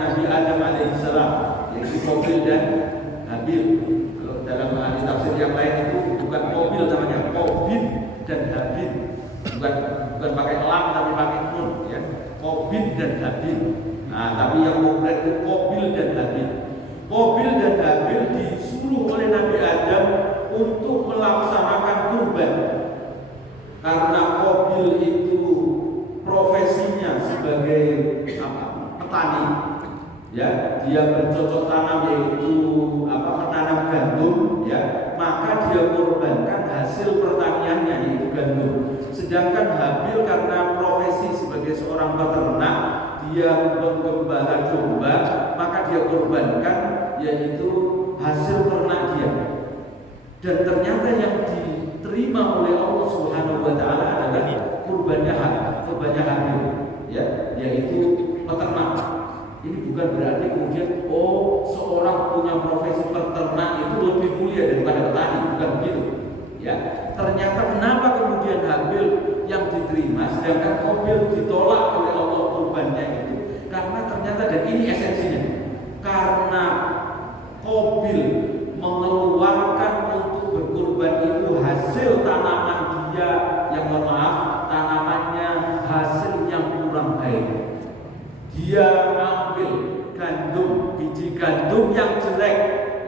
Nabi Adam alaihissalam, yaitu Qabil dan Habil. Kalau dalam hadis tafsir yang lain itu bukan Qabil namanya, Qabil dan Habil. Bukan pakai lam tapi pakai nun, ya. Qabil dan Habil. Nah, tapi yang konkret itu Qabil dan Habil. Qabil dan Habil disuruh oleh Nabi Adam untuk melaksanakan kurban. Karena Qabil itu profesinya sebagai petani, ya, dia bercocok tanam yaitu menanam gandum, ya, maka dia korbankan hasil pertaniannya yaitu gandum. Sedangkan Habil karena profesi sebagai seorang peternak, dia menggembala domba, maka dia korbankan yaitu hasil ternak dia. Dan ternyata yang diterima oleh Allah Subhanahu wa taala adalah kurbannya Habil, ya, yaitu peternak. Ini bukan berarti kemudian seorang punya profesi peternak itu lebih mulia daripada petani, bukan begitu. Ya, ternyata kenapa kemudian Habil yang diterima sedangkan Qabil ditolak oleh Allah kurbannya itu? Karena ternyata, dan ini esensinya, karena Qabil mengeluarkan untuk berkurban itu hasil tanaman dia yang tanamannya hasil yang kurang baik. Dia ambil gandum, biji gandum yang jelek,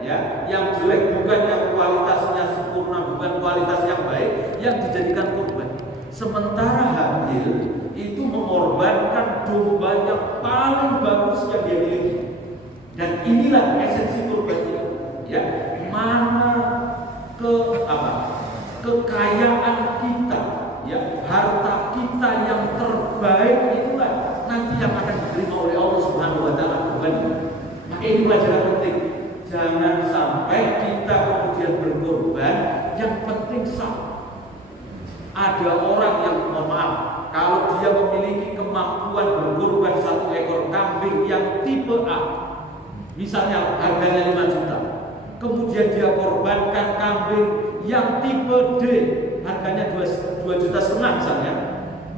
ya, yang jelek, bukan yang kualitasnya sempurna, bukan kualitas yang baik, yang dijadikan kurban. Sementara Habil itu mengorbankan domba yang paling bagus yang dia miliki. Dan inilah esensi kurban itu, ya, mana kekayaan kita, ya, harta kita yang terbaik itulah nanti yang akan diterima oleh Allah Subhanahu wa taala kurban. Maka ini pelajaran penting. Jangan sampai kita kemudian berkorban yang penting sah. Ada orang yang kalau dia memiliki kemampuan berkorban 1 ekor kambing yang tipe A, misalnya harganya 5 juta, kemudian dia korbankan kambing yang tipe D, harganya 2,5 juta misalnya,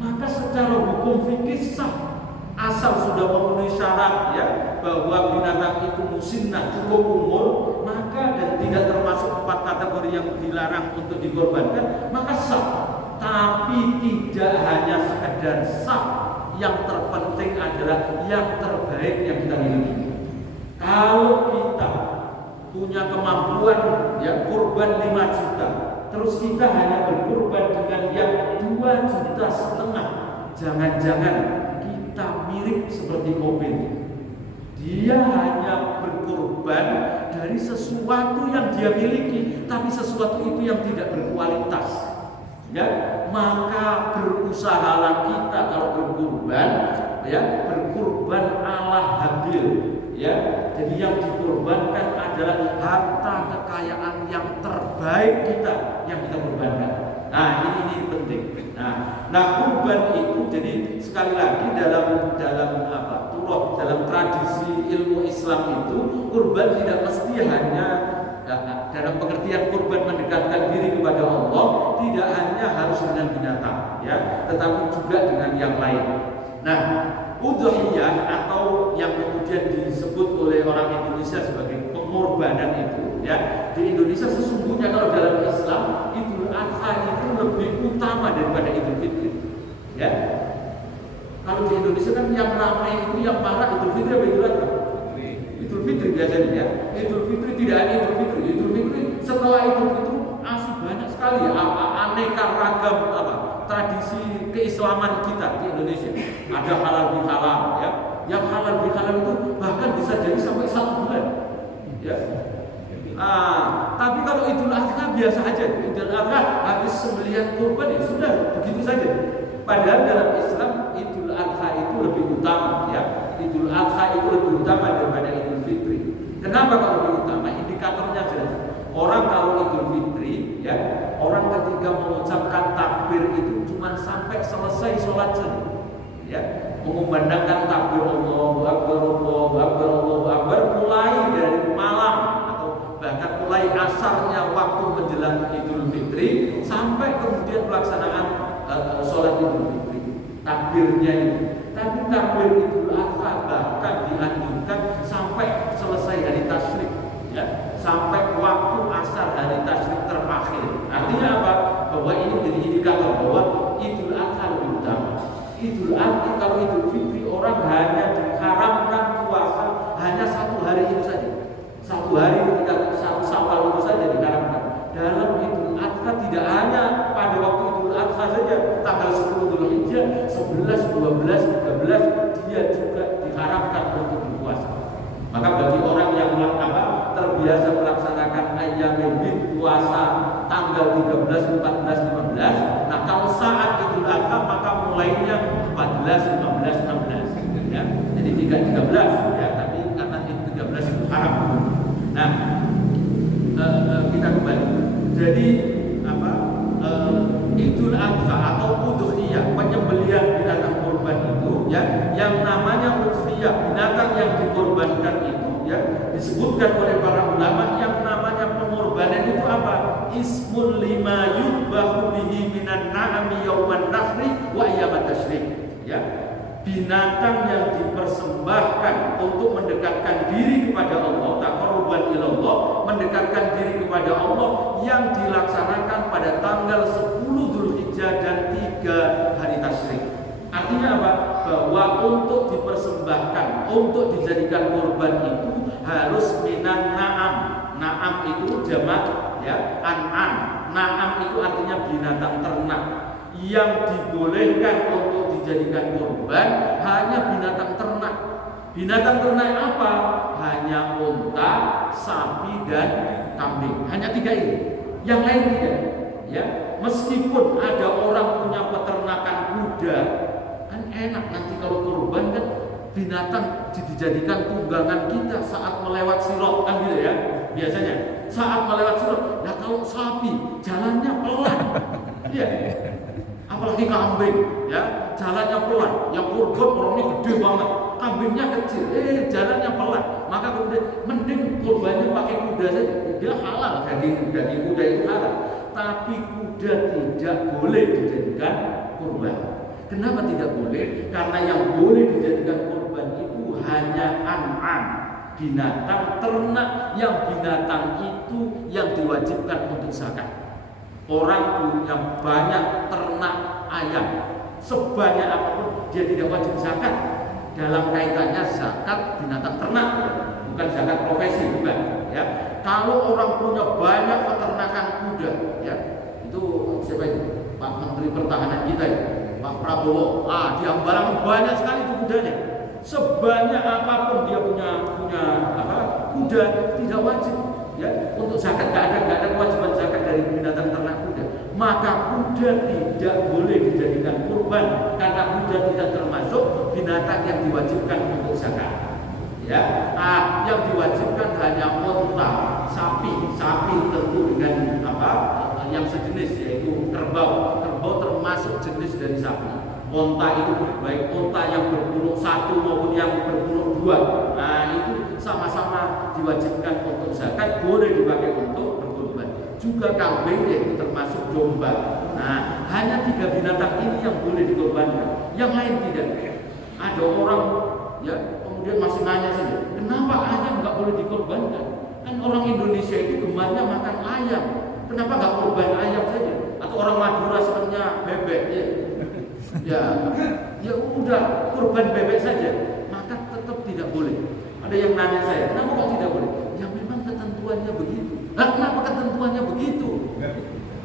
maka secara hukum fikih sah. Asal sudah memenuhi syarat, ya, bahwa binatang itu musinnah, cukup umur, maka dan tidak termasuk 4 kategori yang dilarang untuk dikorbankan, maka sah. Tapi tidak hanya sekedar sah, yang terpenting adalah yang terbaik yang kita miliki. Kalau kita punya kemampuan, ya, kurban 5 juta, terus kita hanya berkurban dengan yang 2,5 juta, jangan-jangan kita mirip seperti Qabil. Dia hanya berkorban dari sesuatu yang dia miliki, tapi sesuatu itu yang tidak berkualitas. Ya, maka berusahalah kita kalau berkurban, ya, berkurban ala Habil, ya. Jadi yang dikorbankan adalah harta kekayaan yang terbaik kita yang kita korbankan. Nah, ini penting. Nah, kurban itu jadi sekali lagi dalam dalam tradisi ilmu Islam itu kurban tidak mesti hanya dalam pengertian kurban mendekatkan diri kepada Allah, tidak hanya harus dengan binatang, ya, tetapi juga dengan yang lain. Nah, udhiyah atau yang kemudian disebut oleh orang Indonesia sebagai pengorbanan itu, ya, di Indonesia sesungguhnya kalau dalam Islam Idul Adha itu lebih utama daripada Idul Fitri, ya. Kalau di Indonesia kan yang ramai itu yang parah Idul Fitri atau Idul Adha? Idul Fitri biasanya, ya. Idul Fitri tidak hanya Idul Fitri. Idul Fitri setelah Idul Fitri masih banyak sekali aneka ragam tradisi keislaman kita di Indonesia. Ada halal bihalal, ya. Yang halal bihalal itu bahkan bisa jadi sampai 1 bulan, ya. Tapi kalau Idul Adha biasa aja. Idul Adha habis sembelihan kurban, ya sudah begitu saja. Padahal dalam Islam Idul Adha itu lebih utama, ya. Idul Adha itu lebih utama daripada Idul Fitri. Kenapa kalau lebih utama? Indikatornya jelas. Orang kalau Idul Fitri, ya, orang ketika mengucapkan takbir itu cuma sampai selesai sholat saja, ya, mengumandangkan takbir Allahu Akbar, Allahu Akbar, Allahu Akbar, mulai dari malam atau bahkan mulai asarnya waktu menjelang Idul Fitri sampai kemudian pelaksanaan sholat Idul Fitri, takbirnya itu. Tapi takbir Idul Adha bahkan dianjurkan sampai waktu asar hari tasyrik terakhir. Artinya apa? Bahwa ini menjadi indikator bahwa Idul Adha lebih utama. Idul Adha, kalau Idul Fitri orang hanya diharamkan puasa hanya satu hari itu saja. Satu hari ketika satu Syawal itu saja diharamkan. Dalam Idul Adha tidak hanya pada waktu Idul Adha saja, tanggal 10 Dzulhijjah, 11, 12, 13 dia juga diharamkan untuk berpuasa. Maka bagi orang yang terbiasa melaksanakan ayyamul bid, puasa tanggal 13, 14, 15, nah kalau saat Idul Adha maka mulainya 14, 15, 16 ya. Jadi tidak 13 ya, tapi kata 13 itu haram. Nah, kita kembali. Jadi Idul Adha atau udhiyah, penyembelihan binatang kurban itu ya, yang namanya udhiyah, binatang yang dikorbankan itu ya, disebutkan oleh para ulama yang namanya pengorbanan itu apa? Ismul lima yudbahu bihi minan na'ami yauman nahri wa ayyamat tasyrik ya. Binatang yang dipersembahkan untuk mendekatkan diri kepada Allah, taqarruban ilallah, mendekatkan diri kepada Allah yang dilaksanakan pada tanggal 10 Dzulhijjah dan 3 hari tasyrik. Artinya apa? Bahwa untuk dipersembahkan, untuk dijadikan korban itu harus minan na'am. Na'am itu jamak ya, an'am. Na'am itu artinya binatang ternak. Yang dibolehkan untuk dijadikan korban hanya binatang ternak. Binatang ternak apa? Hanya unta, sapi dan kambing. Hanya 3 ini. Yang lain tidak. Ya, meskipun ada orang punya peternakan kuda, kan enak nanti kalau korban kan binatang dijadikan tunggangan kita saat melewat sirot kan gitu ya. Biasanya saat melewat sirot. Nah kalau sapi jalannya pelan. Iya. Apalagi kambing ya, jalannya pelan. Yang kurban orangnya gede banget, kambingnya kecil, jalannya pelan. Maka kemudian mending kurbannya pakai kuda saja. Dia halal, daging kuda itu halal. Tapi kuda tidak boleh dijadikan kurban. Kenapa tidak boleh? Karena yang boleh dijadikan kurban itu hanya an'am, binatang ternak, yang binatang itu yang diwajibkan untuk zakat. Orang punya banyak ternak ayam, sebanyak apapun dia tidak wajib zakat. Dalam kaitannya zakat binatang ternak, bukan zakat profesi, bukan. Ya, kalau orang punya banyak peternakan kuda, ya itu siapa itu? Pak Menteri Pertahanan kita ya, Pak Prabowo. Di Hambalang banyak sekali itu kudanya. Sebanyak apapun dia punya kuda, tidak wajib. Ya, untuk zakat nggak ada kewajiban zakat dari binatang ternak kuda. Maka kuda tidak boleh dijadikan kurban karena kuda tidak termasuk binatang yang diwajibkan untuk zakat. Ya, yang diwajibkan hanya unta, sapi tentu dengan yang sejenis yaitu kerbau. Kerbau termasuk jenis dari sapi. Unta itu baik unta yang berpunuk 1 maupun yang berpunuk 2. Nah itu sama-sama diwajibkan untuk zakat, boleh dipakai untuk berkurban. Juga kambing yaitu termasuk domba. Nah hanya 3 binatang ini yang boleh dikorbankan, yang lain tidak. Ada orang ya kemudian masih nanya saja, kenapa ayam nggak boleh dikorbankan? Kan orang Indonesia itu gemarnya makan ayam, kenapa nggak korban ayam saja? Atau orang Madura senangnya bebek ya udah korban bebek saja, maka tetap tidak boleh. Ada yang nanya saya, kenapa kok tidak boleh? Ya memang ketentuannya begitu. Nah, kenapa ketentuannya begitu?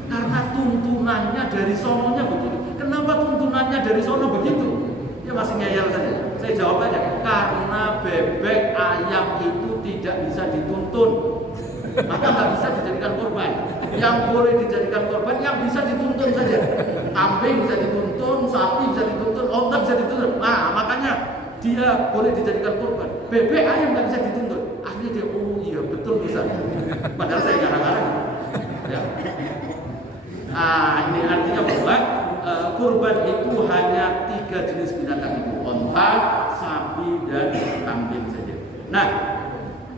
Karena tuntunannya dari sononya begitu. Kenapa tuntunannya dari sono begitu? Dia masih ngeyel saja. Saya jawab aja, karena bebek ayam itu tidak bisa dituntun, maka nggak bisa dijadikan korban. Yang boleh dijadikan korban yang bisa dituntun saja. Kambing bisa dituntun, sapi bisa dituntun, onta bisa dituntun. Nah makanya dia boleh dijadikan korban. Bebek ayam nggak bisa dituntun. Akhirnya dia, oh iya betul bisa. Padahal saya ngarang-ngarang. Ya. Ini artinya bahwa kurban itu hanya 3 jenis binatang itu, onta, sapi dan kambing saja. Nah,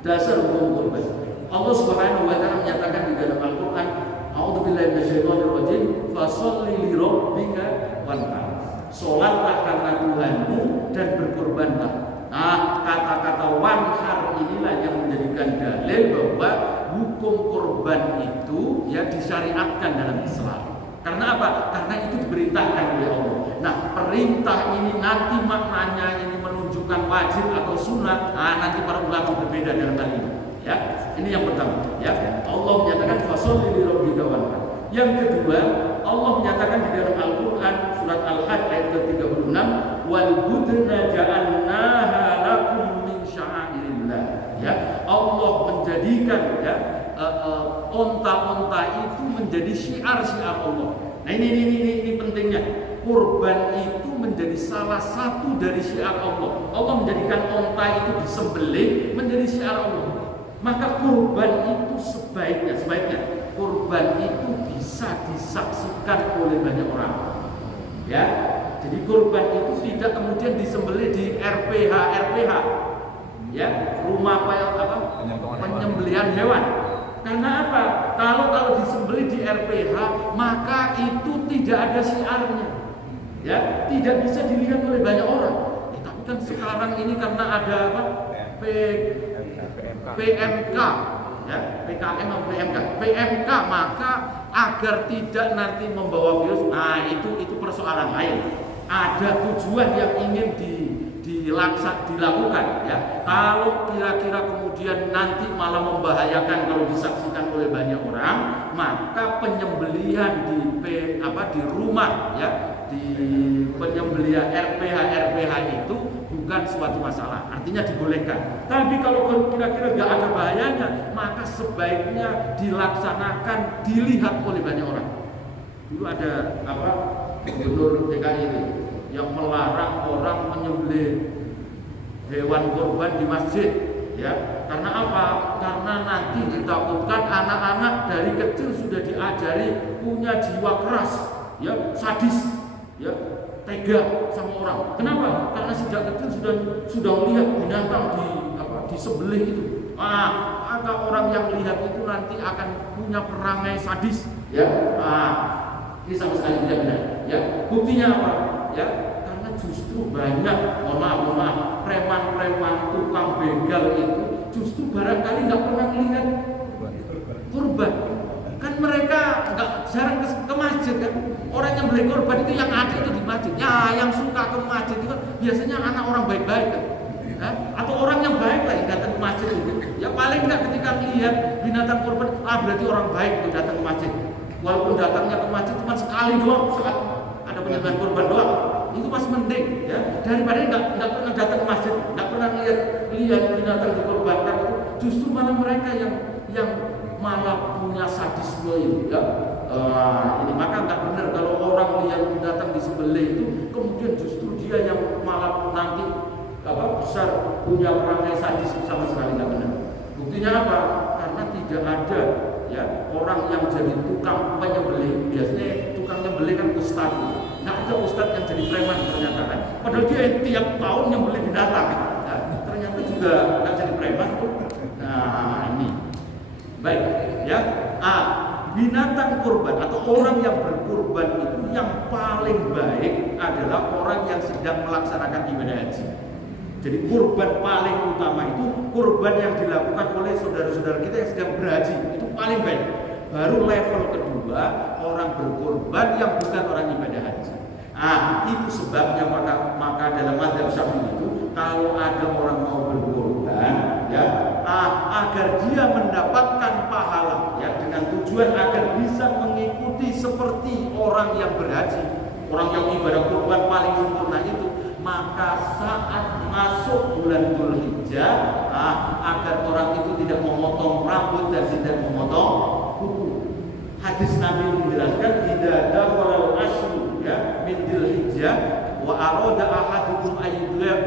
dasar hukum kurban. Allah Subhanahu wa taala menyatakan di dalam Al-Qur'an, a'udzubillahi minasyaitonirrajim, fasholli lirabbika wanhar. Salatlah karena Tuhanmu dan berkorbanlah. Nah, kata-kata wanhar inilah yang menjadikan dalil bahwa hukum kurban itu ya disyariatkan dalam Islam. Karena apa? Karena itu diperintahkan oleh Allah. Nah, perintah ini nanti maknanya ini menunjukkan wajib atau sunnah. Nah, nanti para ulama berbeda dalam hal ini. Ya, ini yang pertama. Ya, Allah menyatakan fasholli li rabbika wanhar. Yang kedua, Allah menyatakan di dalam Al-Quran surat Al-Hajj ayat ke-36, wal budna ja'alnaha lakum min sya'airillah. Ya, Allah menjadikan ya onta-onta itu menjadi syiar-syiar Allah. Nah ini pentingnya. Kurban itu menjadi salah satu dari syiar Allah. Allah menjadikan onta itu disembelih menjadi syiar Allah. Maka kurban itu sebaiknya kurban itu bisa disaksikan oleh banyak orang. Ya, jadi kurban itu tidak kemudian disembelih di RPH, ya, rumah penyembelihan hewan. Karena apa? Kalau disembelih di RPH, maka itu tidak ada syiarnya. Ya, tidak bisa dilihat oleh banyak orang. Tapi kan sekarang ini karena ada apa? PMK, ya, PKM atau PMK, maka agar tidak nanti membawa virus. Nah, itu persoalan lain. Ada tujuan yang ingin dilakukan, ya. Kalau kira-kira kemudian nanti malah membahayakan kalau disaksikan oleh banyak orang, maka penyembelihan di rumah, ya, di penyembelihan RPH itu bukan suatu masalah, artinya dibolehkan. Tapi kalau kira-kira nggak ada bahayanya, maka sebaiknya dilaksanakan, dilihat oleh banyak orang. Dulu ada Gubernur DKI ini yang melarang orang menyembelih hewan kurban di masjid, ya. Karena apa? Karena nanti ditakutkan anak-anak dari kecil sudah diajari punya jiwa keras, ya, sadis, ya, tega sama orang. Kenapa? Karena sejak kecil sudah melihat binatang disembelih itu. Maka orang yang melihat itu nanti akan punya perangai sadis, ya. Ini sama sekali tidak benar. Ya, buktinya apa? Ya, karena justru banyak, mohon maaf, preman-preman tukang begal itu justru barangkali nggak pernah melihat kurban. Kan mereka jarang ke masjid kan. Orang yang beli kurban itu yang ada itu di masjid. Ya, yang suka ke masjid itu kan biasanya anak orang baik-baik kan. Atau orang yang baik lah yang datang ke masjid itu. Ya paling nggak ketika melihat binatang kurban, berarti orang baik itu datang ke masjid. Walaupun datangnya ke masjid cuma sekali doang saat ada penyembelihan kurban doang, itu masih mending, ya, daripada nggak pernah datang ke masjid, nggak pernah lihat binatang dikorbankan. Itu justru malah mereka yang malah punya sadisme ini, ya. Ini maka nggak benar kalau orang lihat binatang disembelih itu kemudian justru dia yang malah nanti besar punya perangai sadis, sama sekali nggak benar. Buktinya apa? Karena tidak ada, ya, orang yang jadi tukang penyembelih. Biasanya tukang nyembelih kan ustaz. Nggak ada ustaz yang jadi preman ternyata kan. Padahal dia tiap tahun nyembelih binatang. Nah, ternyata juga nggak jadi preman tuh. Nah ini baik, ya. Binatang kurban atau orang yang berkurban itu yang paling baik adalah orang yang sedang melaksanakan ibadah haji. Jadi kurban paling utama itu kurban yang dilakukan oleh saudara-saudara kita yang sedang berhaji, itu paling baik. Baru level kedua orang berkurban yang bukan orang ibadah haji. Itu sebabnya maka dalam mazhab Syafi'i itu kalau ada orang mau berkurban, ya, agar dia mendapatkan pahala, ya, dengan tujuan agar bisa mengikuti seperti orang yang berhaji, orang yang ibadah kurban paling sempurna itu, maka saat masuk bulan Dzulhijjah, agar orang itu tidak memotong rambut dan tidak memotong kuku. Hadis Nabi menjelaskan idza dakhala al-ashru, ya, min Dzulhijjah wa arada ahadukum ayyudhiya,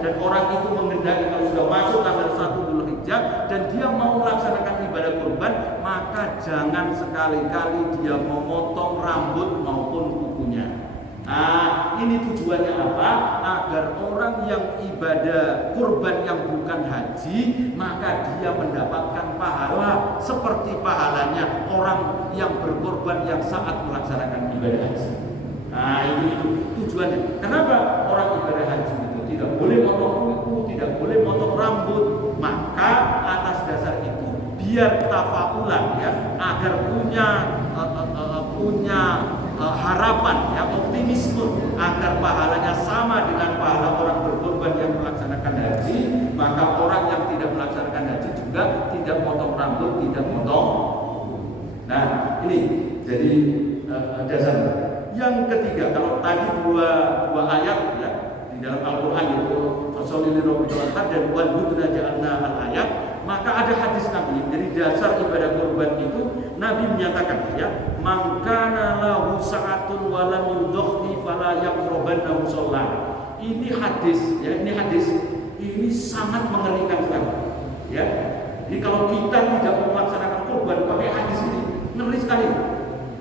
dan orang itu menghendaki kalau sudah masuk tanggal 1 Dzulhijjah dan dia mau melaksanakan ibadah kurban, maka jangan sekali-kali dia memotong rambut maupun kukunya. Ini tujuannya apa? Agar orang yang ibadah kurban yang bukan haji, maka dia mendapatkan pahala seperti pahalanya orang yang berkorban yang saat melaksanakan ibadah haji. Itu tujuannya. Kenapa orang ibadah haji itu tidak boleh motong kuku, tidak boleh motong rambut? Maka atas dasar itu biar tafaulan ya, agar punya harapan ya, optimisme agar pahalanya sama dengan pahala orang berkorban yang melaksanakan haji, maka orang yang tidak melaksanakan haji juga tidak potong rambut, tidak potong. Nah ini jadi dasarnya. Yang ketiga, kalau tadi dua ayat ya di dalam Al-Quran yaitu fasolil lirabbika wanhar dan wal budna ja'alna al-ayat, maka ada hadis Nabi dari dasar ibadah kurban itu. Nabi menyatakan ya, man kana lahu sa'atun wa lam yudhi fala yaqrabanna musalla. Ini hadis ya, ini sangat mengerikan sekali ya. Jadi kalau kita tidak melaksanakan kurban pakai hadis ini, ngeri sekali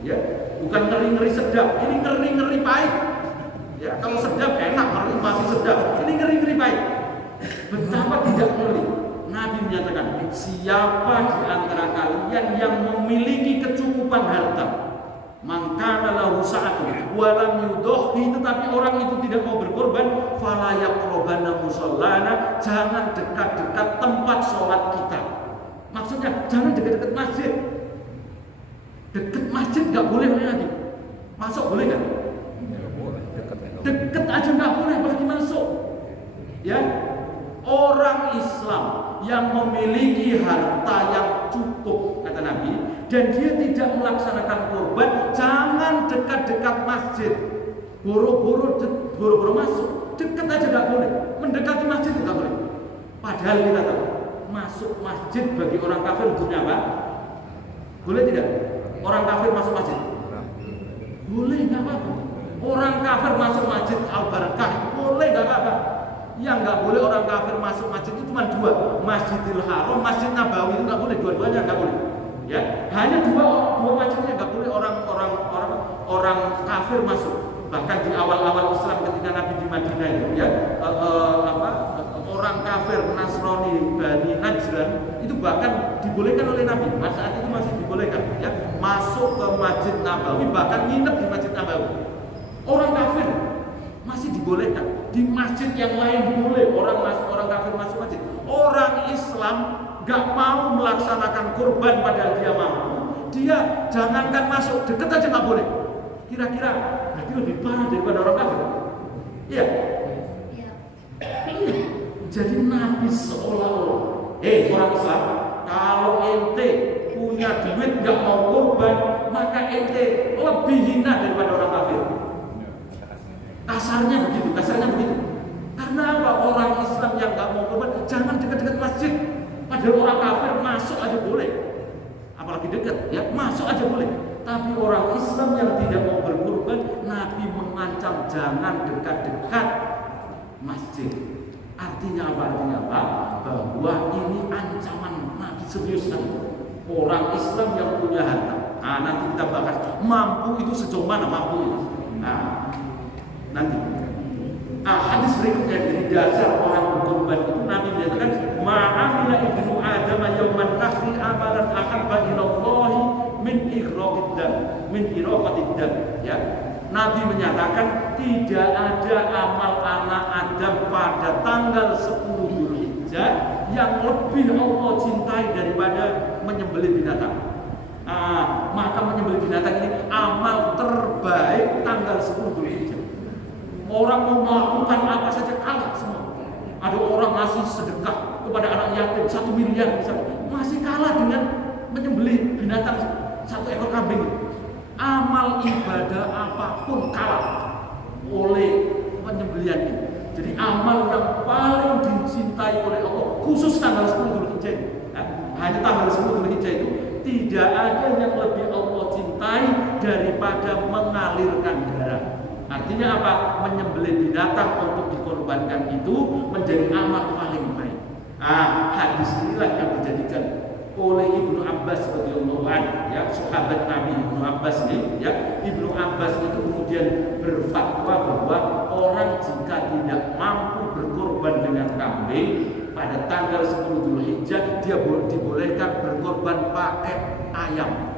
ya. Bukan ngeri-ngeri sedap, ini ngeri-ngeri pahit ya. Kalau sedap enak, ngeri masih sedap, ini ngeri-ngeri pahit. Betapa tidak ngeri. Nabi menyatakan, siapa di antara kalian yang memiliki kecukupan harta, maka lahu sa'atun wa lam yudhi, tetapi orang itu tidak mau berkorban, fala yaqrabanna musallana, jangan dekat-dekat tempat sholat kita. Maksudnya jangan dekat-dekat masjid. Dekat masjid nggak boleh lagi. Masuk boleh nggak? Dekat aja nggak boleh, apalagi masuk. Ya, orang Islam yang memiliki harta yang cukup, kata Nabi, dan dia tidak melaksanakan kurban, jangan dekat-dekat masjid. Boro-boro masuk, dekat aja nggak boleh. Mendekati masjid nggak boleh. Padahal kita tahu, masuk masjid bagi orang kafir hukumnya apa? Boleh tidak? Orang kafir masuk masjid? Boleh, nggak apa-apa. Orang kafir masuk masjid Al-Barakah, boleh, nggak apa-apa. Yang nggak boleh orang kafir masuk masjid itu cuma dua, Masjidil Haram, Masjid Nabawi, itu nggak boleh, dua-duanya nggak boleh. Ya, hanya dua masjidnya nggak boleh orang kafir masuk. Bahkan di awal-awal Islam ketika Nabi di Madinah itu ya, orang kafir Nasrani Bani Najran itu bahkan dibolehkan oleh Nabi. Saat itu masih dibolehkan ya, masuk ke Masjid Nabawi, bahkan nginep di Masjid Nabawi. Orang kafir masih dibolehkan. Di masjid yang lain boleh orang kafir masuk masjid. Orang Islam gak mau melaksanakan kurban padahal dia mampu, dia jangankan masuk, deket aja gak boleh. Kira-kira berarti lebih parah daripada orang kafir. Iya. Jadi Nabi seolah-olah, orang Islam, kalau ente punya duit gak mau kurban, maka ente lebih hina daripada orang kafir. Kasarnya begitu. Karena apa? Orang Islam yang gak mau kurban jangan dekat-dekat masjid. Padahal orang kafir masuk aja boleh, apalagi dekat, ya masuk aja boleh. Tapi orang Islam yang tidak mau berkurban, Nabi mengancam jangan dekat-dekat masjid. Artinya apa? Bahwa ini ancaman Nabi serius sekali. Orang Islam yang punya harta. Nah, nanti kita bahas mampu itu sejauh mana mampu itu. Nah, nanti. Hadis berikutnya dari dasar orang berkorban itu Nabi menyatakan ma'amila ibnu Adam yauman nahri amalan ahabba ilallahi min iraqatid dam. Ya. Nabi menyatakan tidak ada amal anak Adam pada tanggal 10 Dzulhijjah yang lebih Allah cintai daripada menyembelih binatang. Maka menyembelih binatang ini amal terbaik tanggal 10 Dzulhijjah. Orang mau melakukan apa saja kalah semua. Ada orang ngasih sedekah kepada anak yatim 1 miliar misalnya, masih kalah dengan menyembelih binatang 1 ekor kambing. Amal ibadah apapun kalah oleh penyembelihan ini. Jadi amal yang paling dicintai oleh Allah khusus tanggal 10 Dzulhijjah itu, hanya tanggal 10 Dzulhijjah itu tidak ada yang lebih Allah cintai daripada mengalirkan darah. Artinya apa? Menyembelih binatang untuk dikorbankan itu menjadi amal paling baik. Hadis inilah yang dijadikan oleh Ibnu Abbas radhiyallahu anhu, ya, sahabat Nabi Ibnu Abbas ini, ya. Ibnu Abbas itu kemudian berfatwa bahwa orang jika tidak mampu berkorban dengan kambing pada tanggal 10 Dzulhijjah, dia dibolehkan berkorban pakai ayam.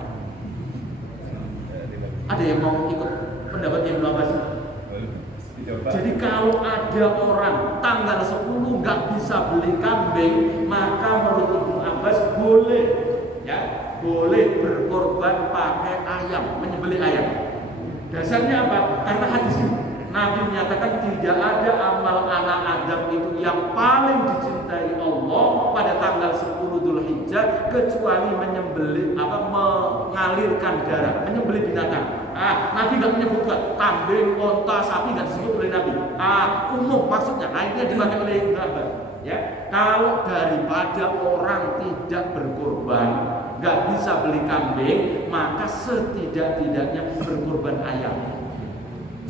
Ada yang mau ikut pendapat Ibnu Abbas? Jadi kalau ada orang tanggal 10 nggak bisa beli kambing, maka menurut Ibnu Abbas boleh boleh berkorban pakai ayam, menyembelih ayam. Dasarnya apa? Karena hadis ini Nabi menyatakan tidak ada amal anak Adam itu yang paling dicintai Allah pada tanggal 10 Dzulhijjah kecuali mengalirkan darah, menyembelih binatang. Nabi nggak menyebutkan kambing, onta, sapi, nggak disebut oleh Nabi. Umum maksudnya, akhirnya dipakai oleh Ibnu Abbas. Ya, kalau daripada orang tidak berkorban, nggak bisa beli kambing, maka setidak-tidaknya berkorban ayam.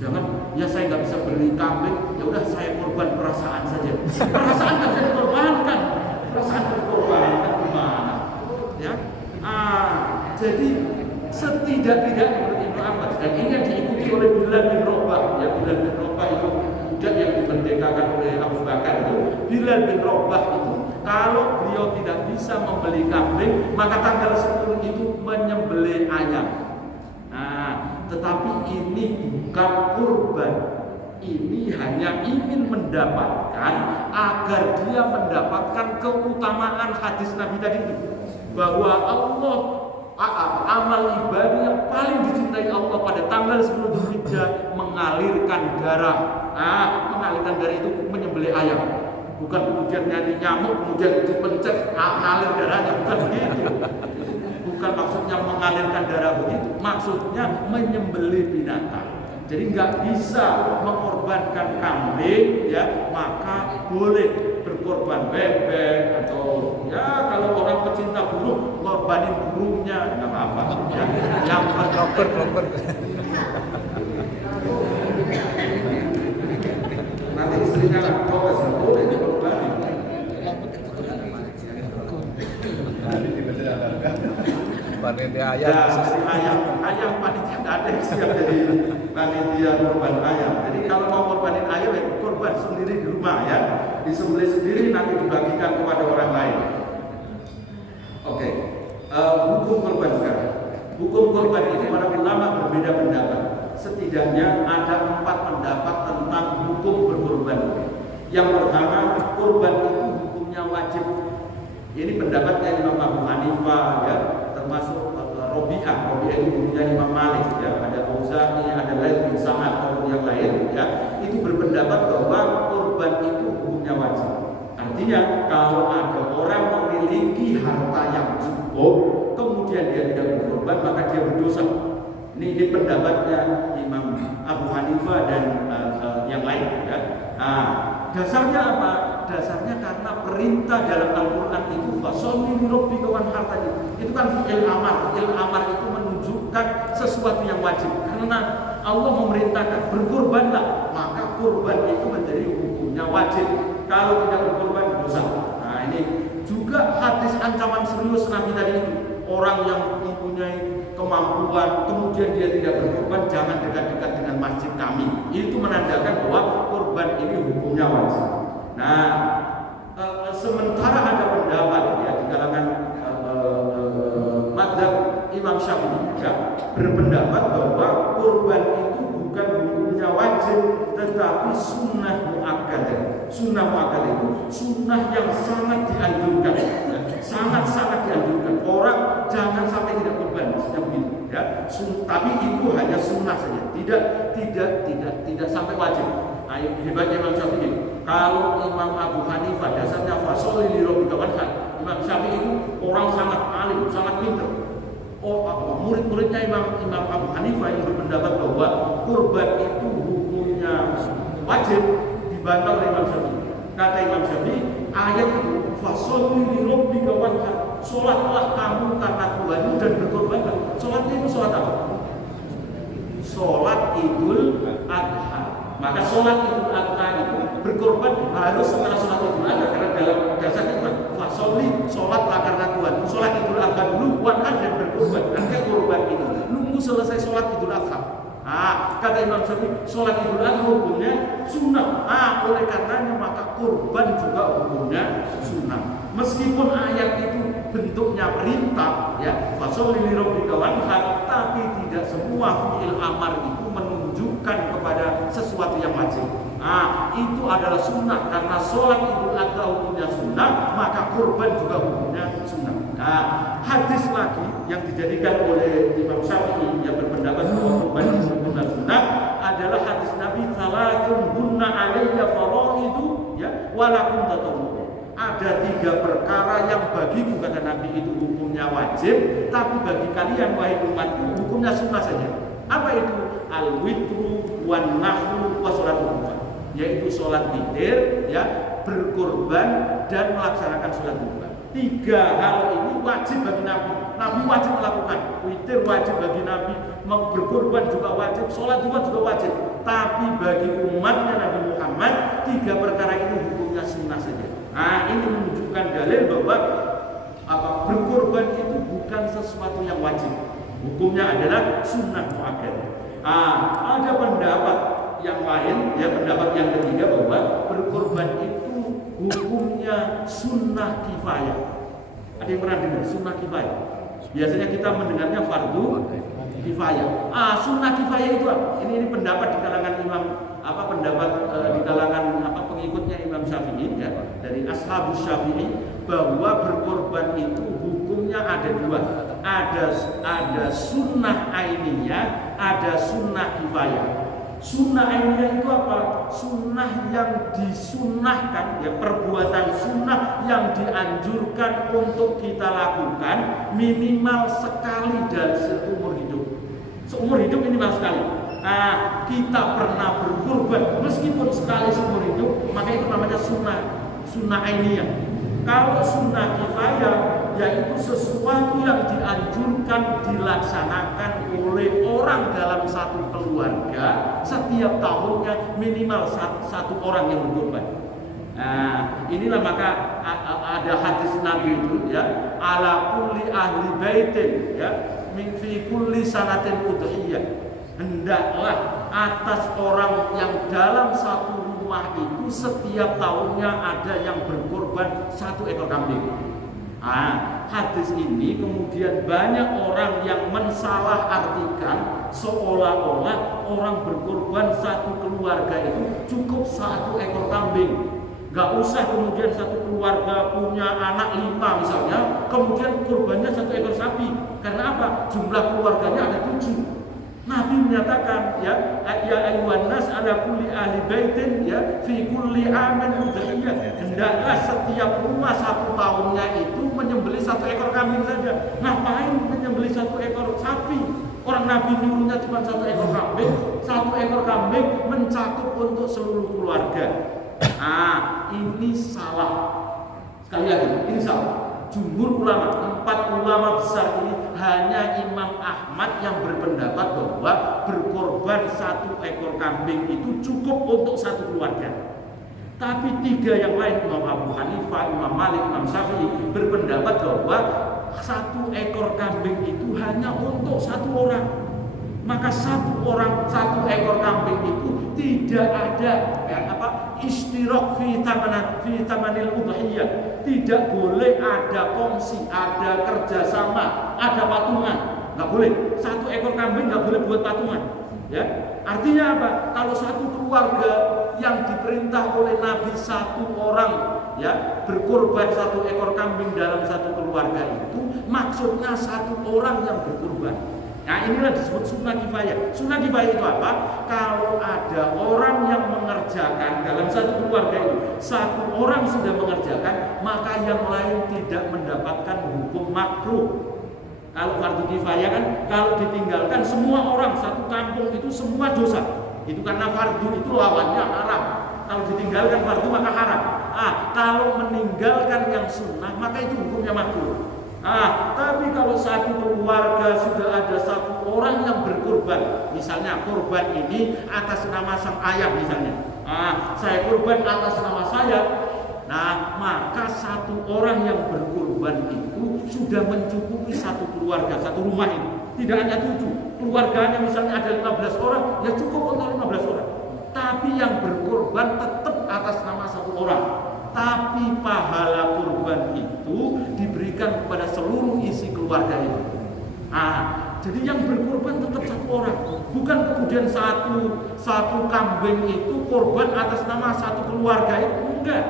Jangan, ya saya nggak bisa beli kambing, ya udah saya korban perasaan saja. Perasaan nggak bisa dikorbankan, perasaan berkorbankan gimana? Ya, jadi setidak-tidaknya menurut Ibnu Abbas, dan ini yang diikuti oleh Bilal bin Rabah. Ya, Bilal bin Rabah itu budak yang dimerdekakan oleh Abu Bakar itu. Bilal bin Rabah itu kalau beliau tidak bisa membeli kambing, maka tanggal 10 itu menyembelih ayam. Tetapi ini bukan kurban. Ini hanya ingin mendapatkan agar dia mendapatkan keutamaan hadis Nabi tadi itu, bahwa Allah amal ibadah yang paling dicintai Allah pada tanggal 10 Dzulhijjah mengalirkan darah. Mengalirkan darah itu menyembelih ayam. Bukan kemudian nyari nyamuk kemudian dipencet ngalir darahnya, bukan begitu. Bukan maksudnya mengalirkan darah begitu, maksudnya menyembelih binatang. Jadi nggak bisa mengorbankan kambing, ya maka boleh berkorban bebek atau ya kalau orang pecinta burung korbanin burungnya nggak apa-apa. Ya. Yang proper. Nanti istrinya bawa boleh dikorbanin. Panitia ayam panitia nggak ada yang siap jadi panitia korban ayam. Jadi kalau mau korbanin ayam ya korban sendiri di rumah ya, disembelih sendiri nanti dibagikan kepada orang lain. Oke, hukum korban sekarang. Hukum korban ini para ulama berbeda pendapat. Setidaknya ada 4 pendapat tentang hukum berkorban. Yang pertama, korban itu hukumnya wajib. Ini pendapatnya Imam Abu Hanifah ya, termasuk Robi'ah itu gurunya Imam Malik ya, ada Auza'i, ada Laits bin Sa'ad atau yang lain ya, itu berpendapat bahwa korban itu hukumnya wajib. Artinya kalau ada orang memiliki harta yang cukup kemudian dia tidak berkorban maka dia berdosa. Ini pendapatnya Imam Abu Hanifah dan yang lain ya. Dasarnya apa? Dasarnya karena perintah dalam Al-Quran itu fasholli li rabbika wanhar tadi. Itu kan fi'il amar. Fi'il amar itu menunjukkan sesuatu yang wajib. Karena Allah memerintahkan berkorbanlah, maka korban itu menjadi hukumnya wajib. Kalau tidak berkorban dosa. Nah ini juga hadis ancaman serius Nabi tadi itu. Orang yang mempunyai kemampuan kemudian dia tidak berkorban, jangan dekat-dekat dengan masjid kami. Itu menandakan bahwa korban ini hukumnya wajib. Nah, sementara ada pendapat ya di kalangan mazhab Imam Syafi'i ya, berpendapat bahwa korban itu bukan hukumnya wajib tetapi sunnah muakkadah. Sunnah muakkadah itu sunnah yang sangat dianjurkan, ya, sangat dianjurkan. Orang jangan sampai tidak korban, maksudnya begitu ya. Tapi itu hanya sunnah saja, tidak sampai wajib. Hebatnya Imam Syafi'i. Kalau Imam Abu Hanifah dasarnya fasholli li rabbika wanhar. Imam Syafi'i itu orang sangat alim, sangat pintar. Murid-muridnya Imam Abu Hanifah yang berpendapat bahwa kurban itu hukumnya wajib dibantah oleh Imam Syafi'i. Kata Imam Syafi'i, ayat itu fasholli li rabbika wanhar. Sholatlah kamu karena Tuhanmu dan berkorbanlah. Sholatnya itu sholat apa? Sholat Idul Adha. Maka sholat Idul Adha itu berkorban harus setelah sholat Idul Adha, karena dalam dasarnya itu fasholli, sholatlah karena Tuhan. Sholat Idul Adha dulu, wanhar dan berkorban. Artinya korban itu nunggu selesai sholat Idul Adha. Kata Imam Syafi'i, sholat Idul Adha hukumnya sunnah. Oleh karenanya maka korban juga hukumnya sunnah. Meskipun ayat itu bentuknya perintah, ya, fasholli li rabbika wanhar, tapi tidak semua fi'il amar itu menunjukkan kepada sesuatu yang wajib. Itu adalah sunnah, karena sholat Idul Adha hukumnya sunnah, maka kurban juga hukumnya sunnah. Nah, hadis lagi yang dijadikan oleh Imam Syafi'i yang berpendapat bahwa kurban itu sunnah adalah hadis Nabi salatun hunna alayya faraidu ya walakum tatawwu. Ada 3 perkara yang bagiku kata Nabi itu hukumnya wajib, tapi bagi kalian wahai umatku hukumnya sunnah saja. Apa itu? Al-witru wan nahru wa sholatul duha, yaitu sholat witir ya, berkorban dan melaksanakan sholat duha. 3 hal ini wajib bagi Nabi. Nabi wajib melakukan. Witir wajib bagi Nabi, berkorban juga wajib, sholat duha juga wajib. Tapi bagi umatnya Nabi Muhammad 3 perkara itu hukumnya sunnah saja. Nah, ini menunjukkan dalil bahwa berkorban itu bukan sesuatu yang wajib. Hukumnya adalah sunnah muakkad. Ada pendapat yang lain, ya pendapat yang ketiga bahwa berkorban itu hukumnya sunnah kifayah. Ada yang pernah dengar sunnah kifayah? Biasanya kita mendengarnya fardu kifayah. Sunnah kifayah itu apa? Ini pendapat di kalangan imam di kalangan pengikutnya Imam Syafi'i ya, dari ashabus Syafi'i, bahwa berkorban itu hukumnya ada 2. Ada sunnah ainiyah, ada sunnah kifayah. Sunnah ainiyah itu apa? Sunnah yang disunnahkan, ya, perbuatan sunnah yang dianjurkan untuk kita lakukan minimal sekali dalam seumur hidup. Seumur hidup minimal sekali. Kita pernah berkorban meskipun sekali seumur hidup, maka itu namanya sunnah ainiyah. Kalau sunnah kifayah, yaitu sesuatu yang dianjurkan dilaksanakan oleh orang dalam satu keluarga setiap tahunnya minimal satu orang yang berkorban. Inilah maka ada hadis Nabi itu ya, ala kulli ahli baitin ya min fi kulli sanatin udhiyah. Hendaklah atas orang yang dalam satu rumah itu setiap tahunnya ada yang berkorban 1 ekor kambing. Hadis ini kemudian banyak orang yang mensalah-artikan seolah-olah orang berkorban satu keluarga itu cukup 1 ekor kambing. Gak usah kemudian satu keluarga punya anak 5 misalnya, kemudian kurbannya 1 ekor sapi. Karena apa? Jumlah keluarganya ada 7. Nabi menyatakan ya ayyuhan nas ala kulli ahli baitin ya fi kulli amin udhiyah. Hendaklah setiap rumah 1 tahunnya itu menyembelih 1 ekor kambing saja. Ngapain menyembelih 1 ekor sapi? Orang Nabi nyuruhnya cuma 1 ekor kambing. 1 ekor kambing mencakup untuk seluruh keluarga. Ini salah. Sekali lagi, ini salah. Jumhur ulama, 4 ulama besar ini, hanya Imam Ahmad yang berpendapat bahwa berkorban 1 ekor kambing itu cukup untuk 1 keluarga. Tapi 3 yang lain, Imam Abu Hanifah, Imam Malik, Imam Syafi'i, berpendapat bahwa 1 ekor kambing itu hanya untuk 1 orang. Maka 1 ekor kambing itu tidak ada istirak fi tamanil udhiyah. Tidak boleh ada kongsi, ada kerjasama, ada patungan. Nggak boleh. 1 ekor kambing nggak boleh buat patungan. Ya, artinya apa? Kalau 1 keluarga yang diperintah oleh Nabi 1 orang ya berkorban 1 ekor kambing dalam 1 keluarga itu, maksudnya 1 orang yang berkorban. Nah, inilah disebut sunnah kifayah. Sunnah kifayah itu apa? Kalau ada orang yang mengerjakan dalam 1 keluarga itu, 1 orang sudah mengerjakan, maka yang lain tidak mendapatkan hukum makruh. Kalau fardu kifayah kan, kalau ditinggalkan semua orang 1 kampung itu semua dosa. Itu karena fardu itu lawannya haram. Kalau ditinggalkan fardu maka haram. Kalau meninggalkan yang sunnah maka itu hukumnya makruh. Tapi kalau 1 keluarga sudah ada 1 orang yang berkorban, misalnya korban ini atas nama sang ayah misalnya, saya korban atas nama saya, maka 1 orang yang berkorban itu sudah mencukupi 1 keluarga, 1 rumah ini. Tidak hanya 7, keluarganya misalnya ada 15 orang, ya cukup untuk 15 orang. Tapi yang berkorban tetap atas nama 1 orang. Tapi pahala kurban itu diberikan kepada seluruh isi keluarga itu. Jadi yang berkorban tetap 1 orang, bukan kemudian satu kambing itu korban atas nama 1 keluarga itu, enggak.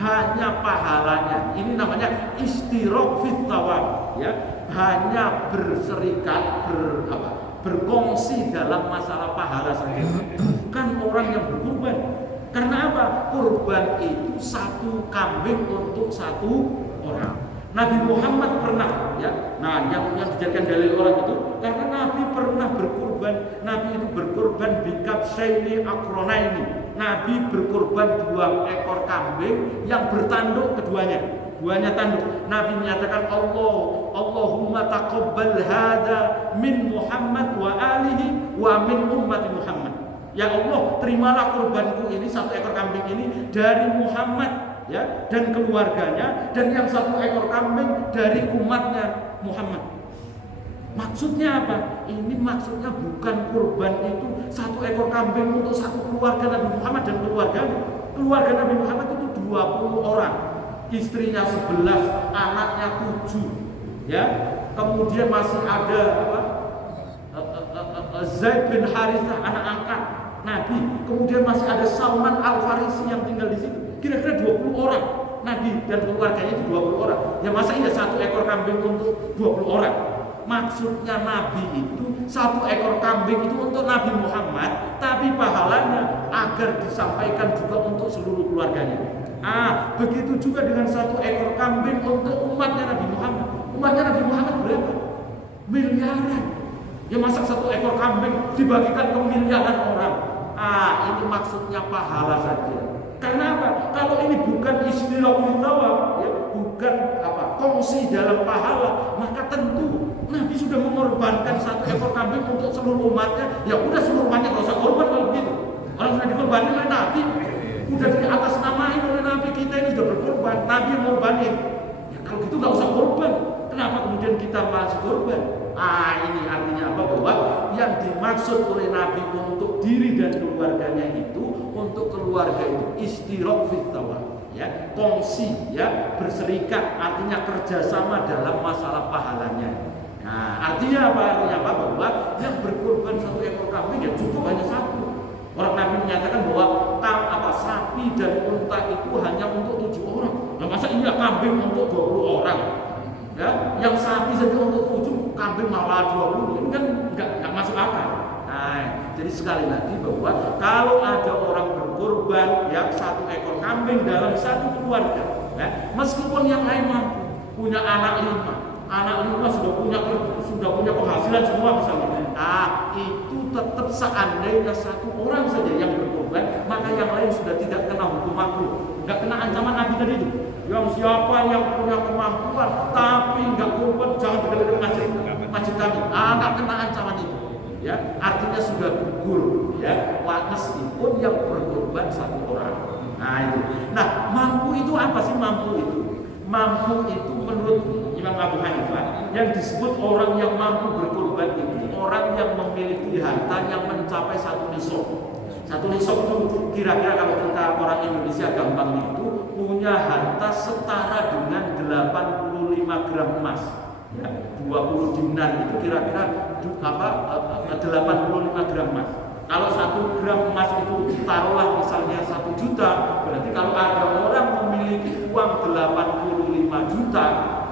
hanya pahalanya. Ini namanya istirok fit thawab, ya. Hanya berserikat, berkongsi dalam masalah pahala saja. Bukan orang yang berkurban. Karena apa? Kurban itu satu kambing untuk satu orang. Nabi Muhammad pernah, ya. Nah, yang dijadikan dalil orang itu karena Nabi pernah berkurban. Nabi itu berkurban bikabsyaini akronaini. Nabi berkurban 2 ekor kambing yang bertanduk keduanya tanduk. Nabi menyatakan Allahumma taqabbal hada min Muhammad wa alihi wa min ummati Muhammad. Ya Allah, terimalah kurbanku ini, 1 ekor kambing ini dari Muhammad, ya, dan keluarganya, dan yang 1 ekor kambing dari umatnya Muhammad. Maksudnya apa? Ini maksudnya bukan kurban itu 1 ekor kambing untuk 1 keluarga Nabi Muhammad dan keluarganya. Keluarga Nabi Muhammad itu 20 orang, istrinya 11, anaknya 7, ya. Kemudian masih ada Zaid bin Harithah, anak angkat Nabi. Kemudian masih ada Salman Al-Farisi yang tinggal di situ. Kira-kira 20 orang. Nabi dan keluarganya itu 20 orang. Ya masa iya 1 ekor kambing untuk 20 orang? Maksudnya Nabi itu 1 ekor kambing itu untuk Nabi Muhammad, tapi pahalanya agar disampaikan juga untuk seluruh keluarganya. Begitu juga dengan 1 ekor kambing untuk umatnya Nabi Muhammad. Umatnya Nabi Muhammad berapa? Miliaran. Ya masa 1 ekor kambing dibagikan ke miliaran orang? Ini maksudnya pahala saja. Karena apa? Kalau ini bukan istirok fitawab, ya, bukan kongsi dalam pahala, maka tentu Nabi sudah mengorbankan 1 ekor kambing untuk seluruh umatnya. Ya udah, seluruh umatnya nggak usah korban kalau begitu. Orang sudah dikorbanin oleh Nabi, udah di atas namain oleh Nabi, kita ini sudah berkorban. Nabi yang ngorbanin. Ya kalau gitu nggak usah korban. Kenapa kemudian kita masih korban? Ini artinya apa? Bahwa yang dimaksud oleh Nabi untuk diri dan keluarganya itu, untuk keluarga itu istirok fit thawab, ya, kongsi, ya, berserikat, artinya kerjasama dalam masalah pahalanya. Artinya apa? Artinya apa? Bahwa yang berkorban 1 ekor kambing ya cukup hanya 1. Orang Nabi menyatakan bahwa sapi dan unta itu hanya untuk 7 orang. Nah, masa iya kambing untuk 20 orang? Ya, yang sapi saja untuk 7, kambing malah 20. Ini kan nggak masuk akal. Jadi sekali lagi bahwa kalau ada orang berkorban, ya, 1 ekor kambing dalam 1 keluarga, ya, meskipun yang lain mampu, punya anak 5 sudah punya penghasilan semua misalnya, itu tetap seandainya 1 orang saja yang berkorban, maka yang lain sudah tidak kena hukum makruh, nggak kena ancaman Nabi tadi itu. Yang siapa yang punya kemampuan tapi nggak korban, jangan dekat-dekat masjid kami. Nggak kena ancaman itu. Ya, artinya sudah gugur, ya, meskipun yang berkorban 1 orang. Itu. Nah, mampu itu apa sih mampu itu? Mampu itu menurut Imam Abu Hanifah yang disebut orang yang mampu berkorban itu orang yang memiliki harta yang mencapai 1 nisab. 1 nisab itu kira-kira kalau kita orang Indonesia gampang itu punya harta setara dengan 85 gram emas. Ya, 20 dinar itu kira-kira 85 gram emas. Kalau 1 gram emas itu taruhlah misalnya 1 juta, berarti kalau ada orang memiliki uang 85 juta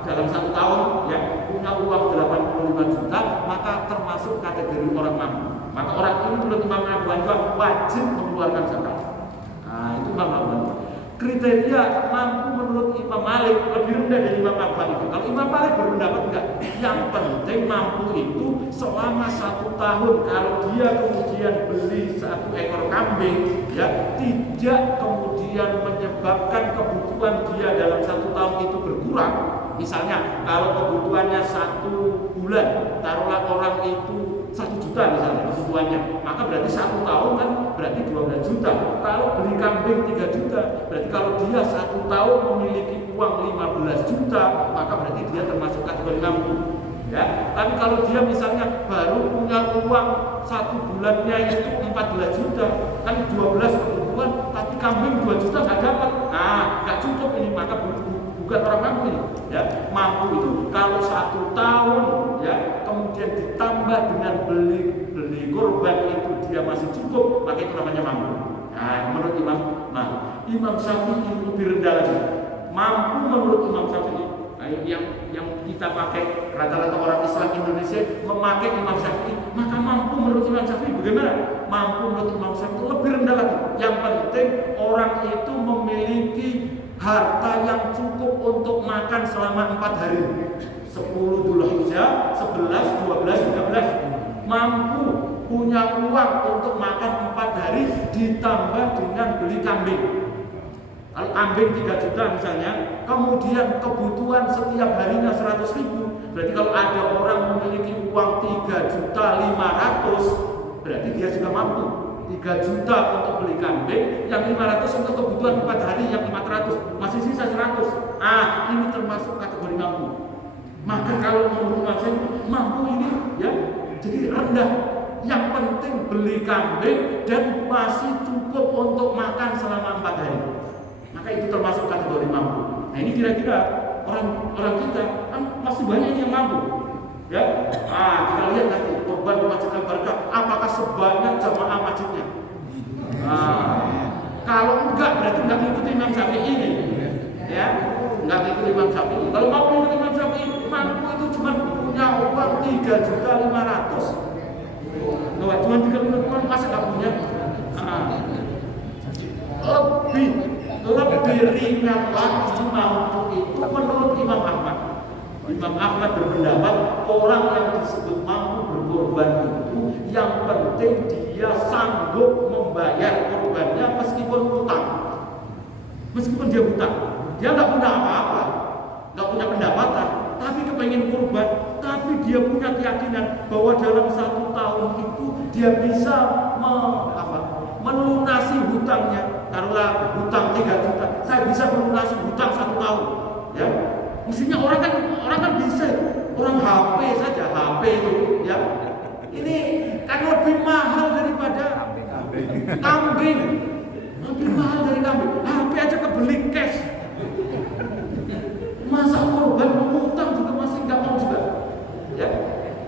dalam 1 tahun, ya, punya uang 85 juta, maka termasuk kategori orang mampu. Maka orang ini menurut Imam Abu Hanifah wajib mengeluarkan zakat. Itu Imam Abu Hanifah. Kriteria mampu menurut Imam Malik lebih rendah dari Imam Abu Hanifah. Kalau Imam Malik berpendapat enggak, yang penting mampu itu selama 1 tahun. Kalau dia kemudian beli 1 ekor kambing, ya, tidak kemudian menyebabkan kebutuhan dia dalam 1 tahun itu berkurang. Misalnya kalau kebutuhannya 1 bulan, taruhlah orang itu 1 juta misalnya kebutuhannya, maka berarti 1 tahun kan berarti 12 juta. Kalau beli kambing 3 juta, berarti kalau dia 1 tahun memiliki uang 15 juta, maka berarti dia termasuk kategori mampu. Ya, tapi kalau dia misalnya baru punya uang 1 bulannya itu 14 juta, kan 12 kebutuhan, tapi kambing 2 juta nggak dapat, nggak cukup ini, maka bukan orang mampu ini. Ya, mampu itu kalau 1 tahun, ya, kemudian ditambah dengan beli korban itu dia masih cukup, maka itu namanya mampu. Menurut Imam Malik. Imam Syafi'i lebih rendah lagi. Mampu menurut Imam Syafi'i. Nah, yang kita pakai rata-rata orang Islam Indonesia memakai Imam Syafi'i, maka mampu menurut Imam Syafi'i bagaimana? Mampu menurut Imam Syafi'i lebih rendah lagi. Yang penting orang itu memiliki harta yang cukup untuk makan selama 4 hari. 10 Dzulhijjah, 11, 12, 13. Mampu punya uang untuk makan 4 hari ditambah dengan beli kambing. Kalau kambing 3 juta misalnya, kemudian kebutuhan setiap harinya 100 ribu, berarti kalau ada orang memiliki uang 3 juta 500, berarti dia sudah mampu 3 juta untuk beli kambing, yang 500 untuk kebutuhan 4 hari, yang 400, masih sisa 100. Ini termasuk kategori mampu. Maka kalau menurut saya mampu ini ya jadi rendah. Yang penting beli kambing dan masih cukup untuk makan selama 4 hari. Maka itu termasuk kategori mampu. Nah ini kira-kira orang kita kan masih banyak yang mampu. Ya, kita lihat nanti korban masjid Al-Barakah apakah sebanyak jamaah masjidnya. Kalau enggak berarti enggak mengikuti Imam Syafi'i ini. Ya, enggak mengikuti Imam Syafi'i. Kalau mau mengikuti Imam Syafi'i, mampu itu cuma punya uang 3.500.000. Cuma 3.500.000 masa enggak punya? Lebih ringan lagi mampu itu menurut Imam Ahmad. Imam Ahmad berpendapat orang yang disebut mampu berkorban itu yang penting dia sanggup membayar korbannya meskipun hutang. Meskipun dia hutang, dia nggak punya apa-apa, nggak punya pendapatan, tapi kepengen korban, tapi dia punya keyakinan bahwa dalam 1 tahun itu dia bisa melunasi hutangnya. Taruhlah hutang 3 juta, saya bisa melunasi hutang 1 tahun. Ya, mestinya orang kan bisa, orang HP saja, HP itu, ya. Ini kan lebih mahal daripada kambing, lebih mahal dari kambing. HP aja kebeli cash. Masa korban mengutang juga masih nggak mau juga. Ya,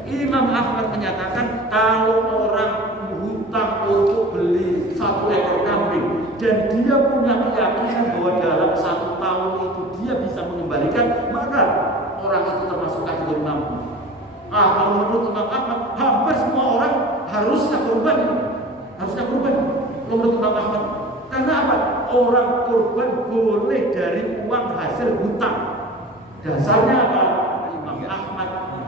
Imam Ahmad menyatakan kalau orang hutang untuk beli 1 ekor kambing dan dia punya keyakinan bahwa dalam 1 tahun itu dia bisa mengembalikan, maka orang itu termasuk kategori mampu. Kalau menurut Imam Ahmad, hampir semua orang harusnya korban. Menurut Imam Ahmad, karena apa? Orang korban boleh dari uang hasil hutang. Dasarnya apa?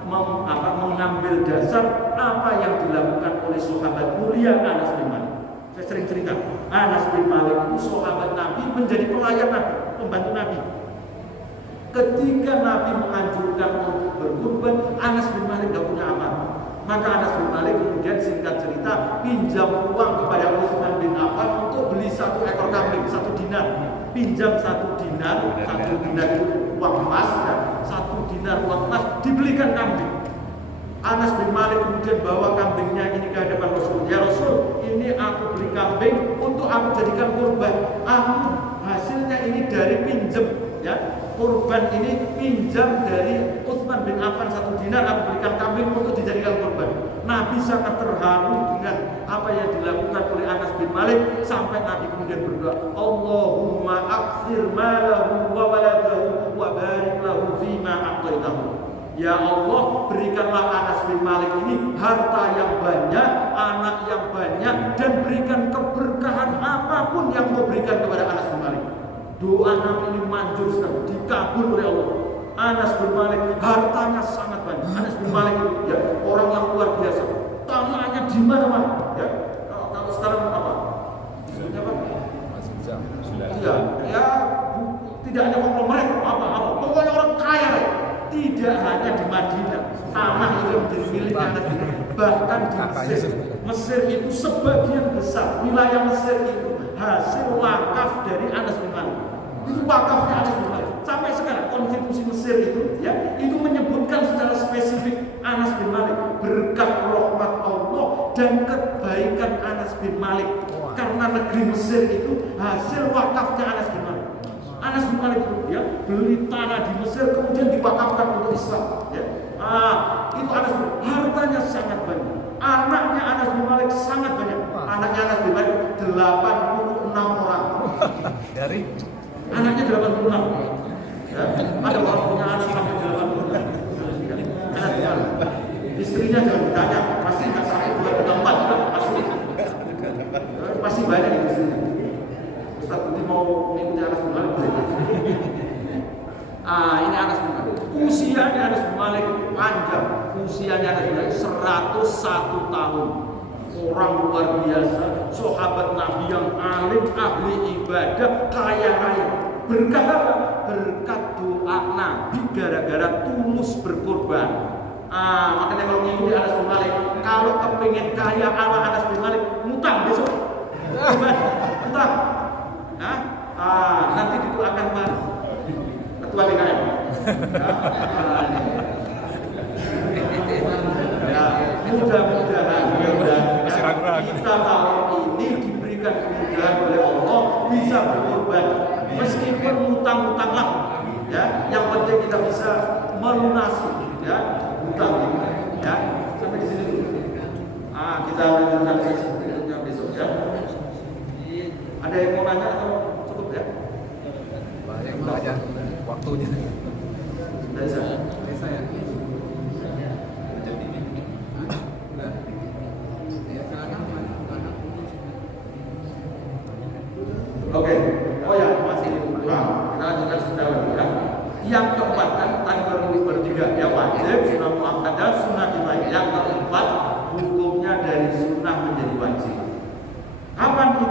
Imam Ahmad mengambil dasar apa yang dilakukan oleh sahabat mulia Anas bin Malik. Saya sering cerita, Anas bin Malik itu sahabat Nabi, menjadi pelayan Nabi, pembantu Nabi. Ketika Nabi menganjurkan untuk berkurban, Anas bin Malik tidak punya apa. Maka Anas bin Malik kemudian singkat cerita pinjam uang kepada Utsman bin Affan untuk beli 1 ekor kambing, 1 dinar. Pinjam 1 dinar, 1 dinar itu uang emas, ya, 1 dinar uang emas dibelikan kambing. Anas bin Malik kemudian bawa kambingnya ini ke hadapan Rasul. Ya Rasul, ini aku beli kambing untuk aku jadikan kurban. Hasilnya ini dari pinjam, ya. Kurban ini pinjam dari Utsman bin Affan 1 dinar, aku belikan kambing untuk dijadikan kurban. Nabi sangat terharu dengan apa yang dilakukan oleh Anas bin Malik sampai Nabi kemudian berdoa, Allahumma aktsir malahu wa waladahu wa barik lahu fima a'taitahu. Ya Allah, berikanlah Anas bin Malik ini harta yang banyak, anak yang banyak, dan berikan keberkahan apapun yang kau berikan kepada Anas bin Malik. Doa Nabi ini manjur sekali, dikabul oleh Allah. Anas bin Malik hartanya sangat banyak. Anas bin Malik itu ya orang yang luar biasa. Tanahnya di mana-mana. Ya, kalau sekarang apa? Maksudnya apa? Iya, ya tidak ada konglomerat apa. Pokoknya orang kaya. Tidak hanya di Madinah, tanah itu yang menjadi milik Anas bin Malik. Bahkan di Mesir. Mesir itu sebagian besar wilayah Mesir itu hasil wakaf dari Anas bin Malik. Itu wakafnya Anas bin Malik. Sampai sekarang konstitusi Mesir itu ya, itu menyebutkan secara spesifik Anas bin Malik berkat rahmat Allah dan kebaikan Anas bin Malik. Karena negeri Mesir itu hasil wakafnya Anas bin Malik. Anas bin Malik itu ya beli tanah di Mesir kemudian diwakafkan untuk Islam. Ya. Itu Anas bin Malik hartanya sangat banyak. Anaknya Anas bin Malik sangat banyak. Anaknya Anas bin Malik 86 orang. Dari Anaknya 86. Ya, ada orang punya anak sampai 86. Istrinya jangan ditanya, pasti nggak sampai 2 juga pasti banyak di sini. Ustaz Budi mau mengikuti Anas bin Malik. Ini Anas bin Malik. Usianya Anas bin Malik panjang. Usianya Anas bin Malik 101 tahun. Orang luar biasa, sahabat Nabi yang alim, ahli ibadah, kaya raya. Berkat apa? Berkat doa Nabi gara-gara tulus berkorban. Makanya kalau mengikuti Anas bin Malik, kalau kepengen kaya ala Anas bin Malik, ngutang besok. Ngutang. Nanti dituakan mana? Ketua DKM. Mudah-mudahan kita tahun ini diberikan kemudahan oleh Allah bisa berkorban. Meskipun utang-utanglah, ya, yang penting kita bisa melunasi, ya, utang kita, ya. Sampai di sini dulu. Kita lanjutkan sesi berikutnya besok, ya. Ada yang mau nanya atau cukup, ya? banyak waktunya. Dari saya. Oke, oh ya masih kita lanjutkan sudah ya. Yang keempat kan tadi baru bertiga ya, wajib, sunnah muakkadah, sunnah kifayah. Yang keempat hukumnya dari sunnah menjadi wajib. Kapan itu?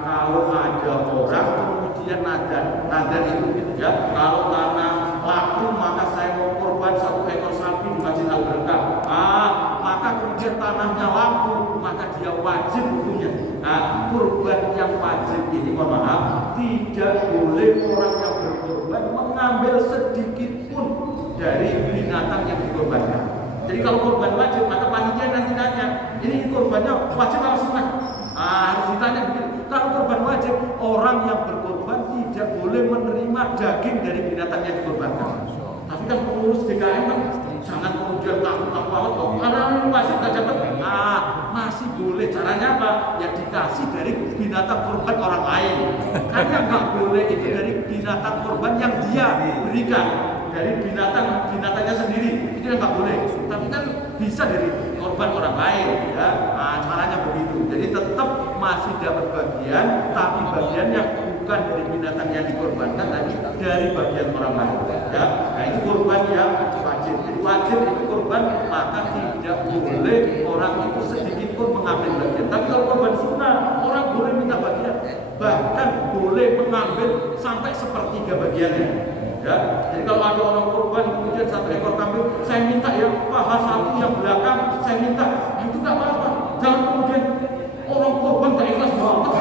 Kalau ada orang kemudian nadar itu ya, kalau tanah laku maka saya mau korban 1 ekor sapi di Masjid Al-Barkah. Maka kemudian tanahnya laku, maka dia wajib hukumnya. Kurban yang wajib ini, mohon maaf, tidak boleh orang yang berkorban mengambil sedikit pun dari binatang yang dikorbankan. Jadi kalau korban wajib, maka panitia nanti nanya, ini korbannya wajib apa sunnah? Harus ditanya begitu. Kalau korban wajib, orang yang berkorban tidak boleh menerima daging dari binatang yang dikorbankan. Tapi kan pengurus DKM kan sangat kemudian takut banget kok. Karena ini wajib nggak dapat. Masih boleh. Caranya apa? Ya dikasih dari binatang korban orang lain. Karena nggak boleh itu dari binatang korban yang dia berikan, dari binatangnya sendiri. Itu yang nggak boleh. Tapi kan bisa dari korban orang lain. Ya, caranya begitu. Jadi tetap masih dapat bagian, tapi bagian yang bukan dari binatang yang dikorbankan, tapi dari bagian orang lain. Ya, nah itu korban yang wajib. Jadi wajib itu korban, maka tidak boleh orang itu sedikit pun mengambil bagian. Tapi kalau korban sunnah, orang boleh minta bagian, bahkan boleh mengambil sampai 1/3 bagiannya. Ya, jadi kalau ada orang korban kemudian 1 ekor kambing, saya minta ya paha 1 yang belakang saya minta, itu nggak apa-apa. Jangan kemudian orang korban gak ikhlas banget.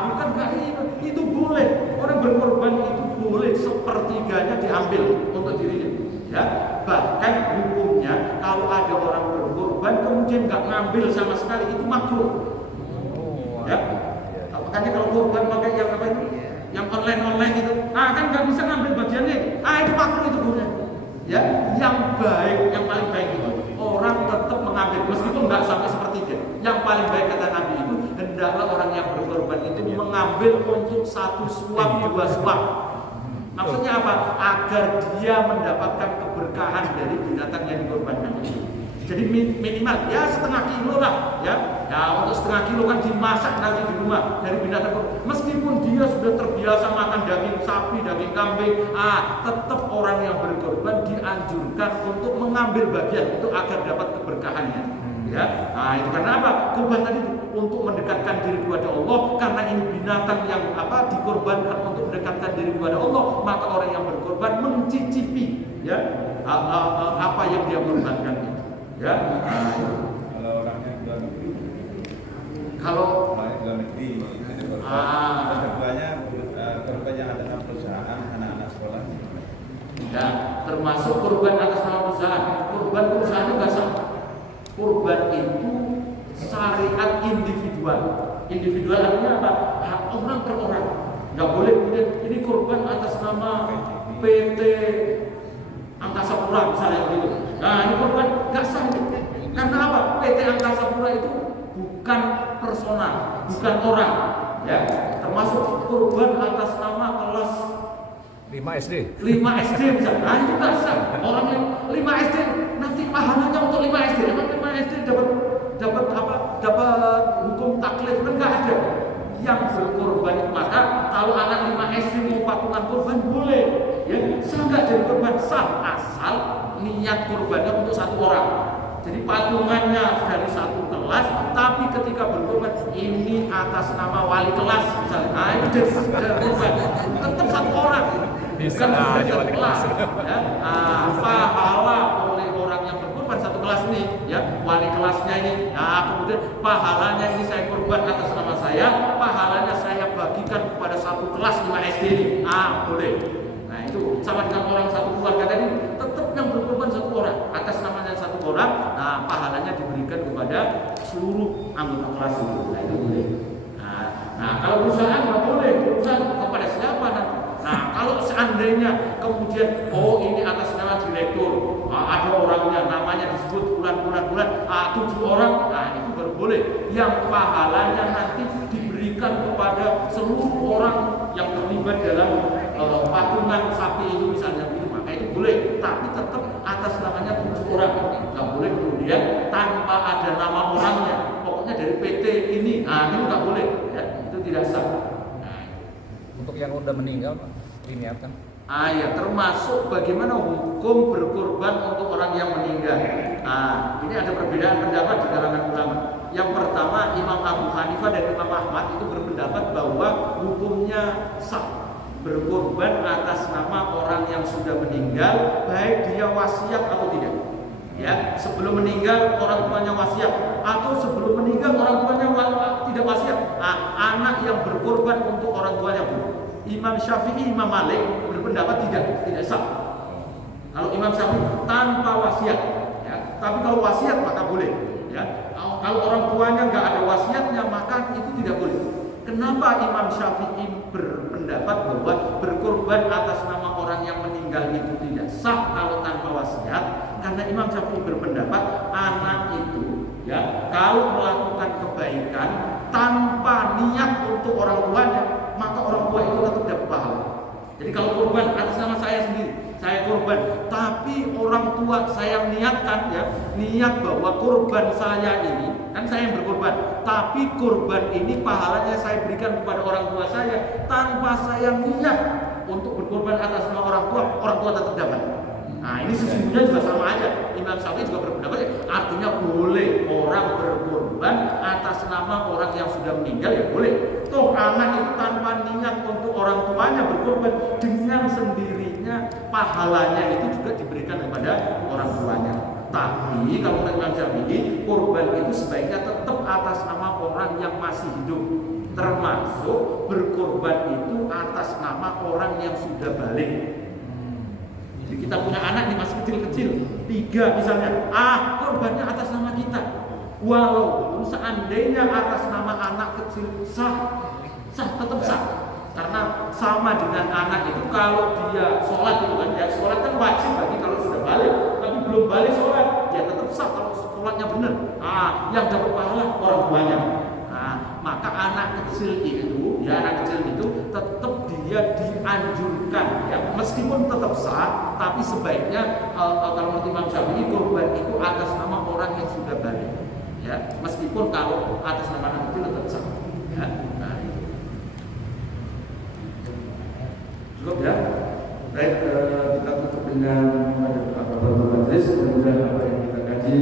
Bukan kayak itu boleh. Orang berkorban itu boleh 1/3-nya diambil untuk dirinya. Ya, bahkan hukumnya kalau ada orang berkorban kemudian nggak ngambil sama sekali itu makruh. Ya, makanya kalau korban pakai yang apa itu? Yang online itu, kan nggak bisa ngambil bagiannya. Itu makruh itu boleh. Ya, yang baik, yang paling baik itu orang tetap mengambil meskipun nggak sampai 1/3. Yang paling baik kata Nabi itu hendaklah orang yang berkorban itu mengambil untuk 1 suap, 2 suap. Maksudnya apa? Agar dia mendapatkan keberkahan dari binatang yang dikorbankan itu. Jadi minimal ya 1/2 kilo lah, ya. Ya untuk 1/2 kilo kan dimasak nanti di rumah dari binatang. Meskipun dia sudah terbiasa makan daging sapi, daging kambing, tetap orang yang berkorban dianjurkan untuk mengambil bagian itu agar dapat keberkahannya. Ya, itu karena apa? Korban tadi untuk mendekatkan diri kepada Allah, karena ini binatang yang dikorbankan untuk mendekatkan diri kepada Allah, maka orang yang berkorban mencicipi ya apa yang dia korbankan itu. Ya, kalau orangnya luar negeri, kalau luar negeri, keduanya korban yang atas nama perusahaan, anak-anak sekolah. Ya, termasuk korban atas nama perusahaan. Korban perusahaan itu nggak sama. Korban itu syariat individual. Individual artinya apa? Hak orang per orang. Nggak boleh kemudian ini korban atas nama PT Angkasa Pura misalnya gitu. Nah ini korban nggak sah. Karena apa? PT Angkasa Pura itu bukan personal, bukan orang. ya, termasuk kurban atas nama kelas 5 SD. 5 SD misalnya. Nah itu nggak sah. Orang 5 SD nanti pahalanya untuk 5 SD. Emang 5 SD dapat apa? Dapat hukum taklif kan nggak ada. Yang berkorban, maka kalau anak 5 SD mau patungan korban boleh, ya sah nggak jadi korban, sah asal niat korbannya untuk satu orang. Jadi patungannya dari satu kelas, tapi ketika berkorban ini atas nama wali kelas misalnya, nah itu jadi korban, tetap satu orang, bisa bukan aja wali kelas. Ya. Pahala oleh orang yang berkorban satu kelas ini, ya wali kelasnya ini, nah kemudian pahalanya ini saya korban atas nama saya, pahalanya saya bagikan kepada satu kelas 5 SD ini, boleh. Nah itu sama dengan orang satu keluarga tadi, tetap yang berkorban satu orang atas namanya satu orang, nah pahalanya diberikan kepada seluruh anggota kelas itu, nah itu boleh. Nah kalau perusahaan nggak boleh, perusahaan kepada siapa nanti? Nah kalau seandainya kemudian ini atas nama direktur, ada orangnya namanya disebut bulan 7 orang, nah itu baru boleh. Yang pahalanya nanti diberikan kepada seluruh orang yang terlibat dalam patungan sapi itu misalnya, itu maka itu boleh. Tapi tetap atas namanya 7 orang, nggak boleh kemudian tanpa ada nama orangnya. Pokoknya dari PT ini, nah itu nggak boleh, ya itu tidak sah. Untuk yang udah meninggal, Pak, diniatkan. Ya, termasuk bagaimana hukum berkorban untuk orang yang meninggal. Ini ada perbedaan pendapat di kalangan ulama. Yang pertama, Imam Abu Hanifah dan Imam Ahmad itu berpendapat bahwa hukumnya sah berkorban atas nama orang yang sudah meninggal, baik dia wasiat atau tidak. Ya, sebelum meninggal orang tuanya wasiat atau sebelum meninggal orang tuanya tidak wasiat. Anak yang berkorban untuk orang tuanya pun. Imam Syafi'i, Imam Malik berpendapat tidak sah. Kalau Imam Syafi'i tanpa wasiat, ya. Tapi kalau wasiat maka boleh. Ya. Kalau orang tuanya nggak ada wasiatnya maka itu tidak boleh. Kenapa Imam Syafi'i berpendapat bahwa berkorban atas nama orang yang meninggal itu tidak sah kalau tanpa wasiat? Karena Imam Syafi'i berpendapat anak itu, ya, kalau melakukan kebaikan tanpa niat untuk orang tuanya, maka orang tua itu tetap dapat pahala. Jadi kalau korban atas nama saya sendiri, saya korban, tapi orang tua saya niatkan, ya, niat bahwa korban saya ini, kan saya yang berkorban, tapi korban ini pahalanya saya berikan kepada orang tua saya, tanpa saya niat untuk berkorban atas nama orang tua tetap dapat. Nah ini sesungguhnya juga sama aja. Imam Syafi'i juga berpendapat, artinya boleh orang berkorban atas nama orang yang sudah meninggal, ya boleh. Toh anak itu tanpa niat untuk orang tuanya berkorban, dengan sendirinya pahalanya itu juga diberikan kepada orang tuanya. Tapi kalau menurut Imam Syafi'i, korban itu sebaiknya tetap atas nama orang yang masih hidup, termasuk berkorban itu atas nama orang yang sudah balik. Jadi kita punya anak nih masih kecil-kecil, 3 misalnya, korbannya atas nama kita. Walaupun seandainya atas nama anak kecil sah tetap sah. Karena sama dengan anak itu, kalau dia sholat itu kan, ya sholat kan wajib bagi kalau sudah balik, tapi belum balik sholat, dia tetap sah kalau sholatnya benar. Yang dapat pahala orang tuanya. Maka anak kecil itu, ya anak kecil itu tetap dia dianjurkan, ya meskipun tetap sah, tapi sebaiknya kalau menurut Imam Syafi'i korban itu atas nama orang yang sudah balik, ya meskipun kalau atas nama anak kecil tetap sah, ya. Nah itu cukup ya. Baik, kita tutup dengan beberapa majlis. Mudah-mudahan apa yang kita kaji